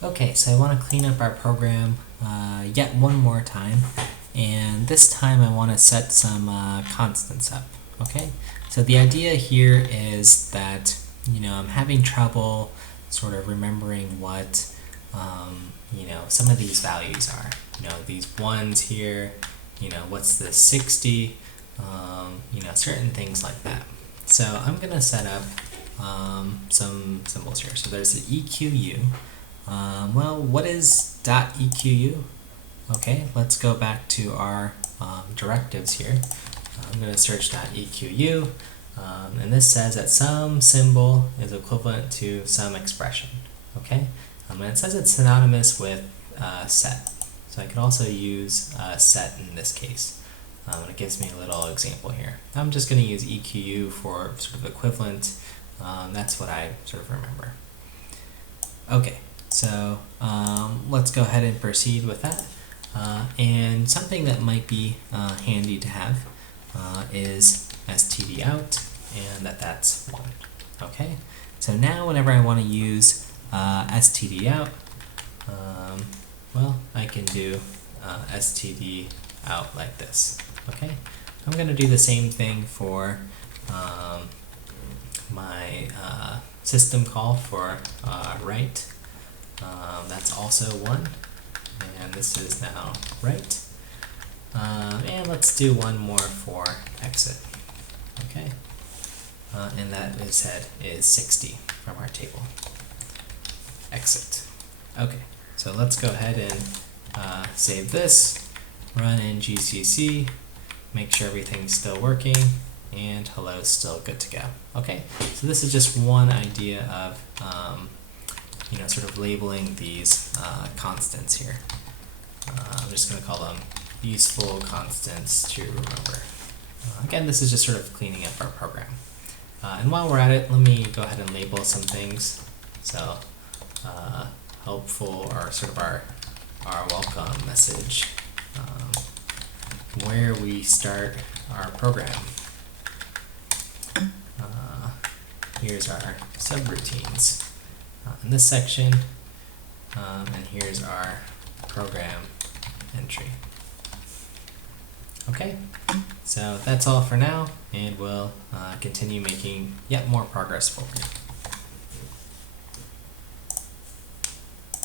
Okay, so I want to clean up our program yet one more time, and this time I want to set some constants up. Okay, so the idea here is that I'm having trouble sort of remembering what some of these values are. These ones here. What's this 60? Certain things like that. So I'm gonna set up some symbols here. So there's the EQU. Well, what is .equ? Okay, let's go back to our directives here. I'm going to search .equ, and this says that some symbol is equivalent to some expression. Okay, and it says it's synonymous with set. So I could also use set in this case. And it gives me a little example here. I'm just going to use EQU for sort of equivalent. That's what I sort of remember. Okay. So let's go ahead and proceed with that. And something that might be handy to have is std out, and that's 1. Okay, so now whenever I want to use std out, well, I can do std out like this. Okay, I'm going to do the same thing for my system call for write. That's also 1, and this is now right. And let's do one more for exit. Okay, and that is 60 from our table. Exit. Okay, so let's go ahead and save this, run in GCC, make sure everything's still working, and hello is still good to go. Okay, so this is just one idea of sort of labeling these constants here. I'm just going to call them useful constants to remember. Again, this is just sort of cleaning up our program. And while we're at it, let me go ahead and label some things. So helpful, or sort of our welcome message, where we start our program. Here's our subroutines in this section, and here's our program entry. Okay, so that's all for now, and we'll continue making yet more progress forward.